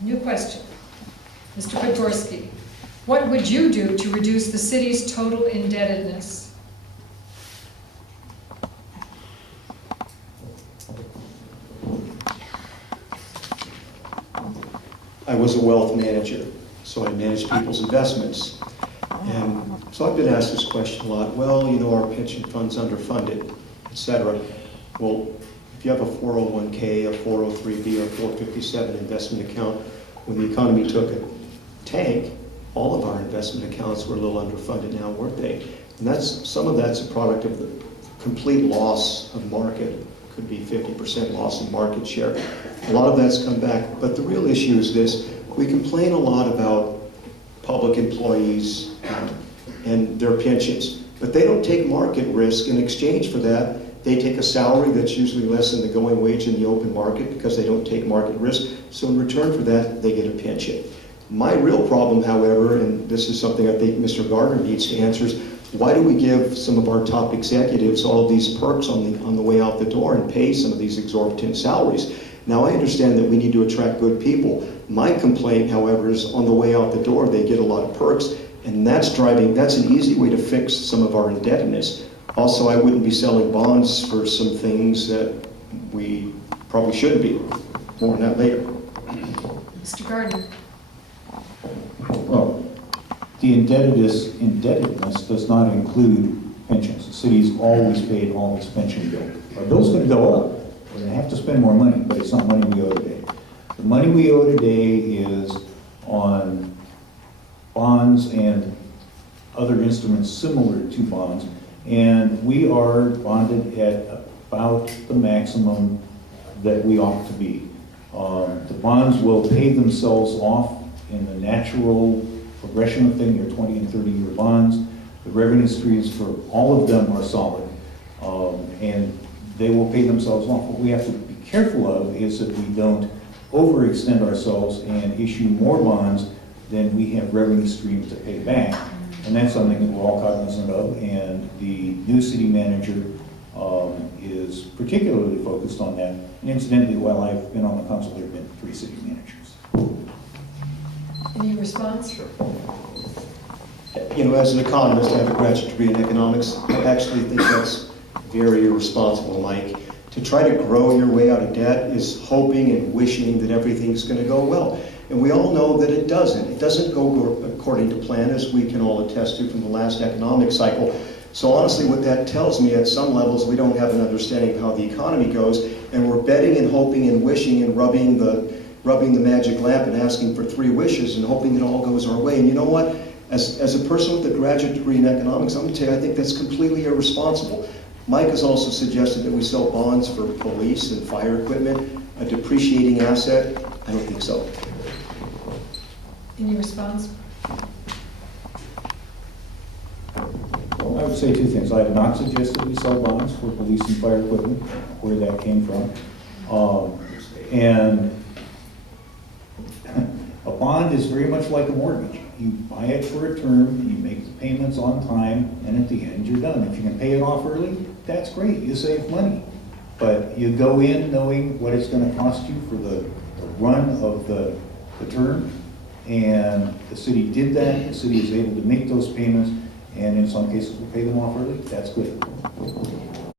New question. Mr. Podgorski, what would you do to reduce the city's total indebtedness? I was a wealth manager, so I managed people's investments. And so I've been asked this question a lot. Well, you know, our pension fund's underfunded, et cetera. Well, if you have a 401k, a 403b, or 457 investment account, when the economy took a tank, all of our investment accounts were a little underfunded now, weren't they? And some of that's a product of the complete loss of market. Could be 50% loss in market share. A lot of that's come back, but the real issue is this. We complain a lot about public employees and their pensions, but they don't take market risk. In exchange for that, they take a salary that's usually less than the going wage in the open market because they don't take market risk. So in return for that, they get a pension. My real problem, however, and this is something I think Mr. Gardner needs to answer, is why do we give some of our top executives all of these perks on the way out the door and pay some of these exorbitant salaries? Now, I understand that we need to attract good people. My complaint, however, is on the way out the door, they get a lot of perks, and that's an easy way to fix some of our indebtedness. Also, I wouldn't be selling bonds for some things that we probably shouldn't be. More on that later. Mr. Gardner. Well, the indebtedness does not include pensions. The city's always paid all its pension bill. Our bill's going to go up. We're going to have to spend more money, but it's not money we owe today. The money we owe today is on bonds and other instruments similar to bonds, and we are bonded at about the maximum that we ought to be. The bonds will pay themselves off in the natural progression of things. They're 20 and 30-year bonds. The revenue streams for all of them are solid, and they will pay themselves off. What we have to be careful of is that we don't overextend ourselves and issue more bonds than we have revenue streams to pay back. And that's something that we're all cognizant of, and the new city manager is particularly focused on that. And incidentally, while I've been on the council, there have been 3 city managers. Any response? You know, as an economist, I have a graduate degree in economics. I actually think that's very irresponsible, Mike. To try to grow your way out of debt is hoping and wishing that everything's going to go well. And we all know that it doesn't. It doesn't go according to plan, as we can all attest to from the last economic cycle. So honestly, what that tells me, at some levels, we don't have an understanding of how the economy goes, and we're betting and hoping and wishing and rubbing the magic lamp and asking for 3 wishes and hoping it all goes our way. And you know what? As a person with a graduate degree in economics, I'm going to tell you, I think that's completely irresponsible. Mike has also suggested that we sell bonds for police and fire equipment, a depreciating asset. I don't think so. Any response? Well, I would say 2 things. I have not suggested we sell bonds for police and fire equipment, where that came from. And a bond is very much like a mortgage. You buy it for a term, you make the payments on time, and at the end you're done. If you can pay it off early, that's great, you save money. But you go in knowing what it's going to cost you for the run of the term, and the city did that. The city is able to make those payments, and in some cases will pay them off early. That's good.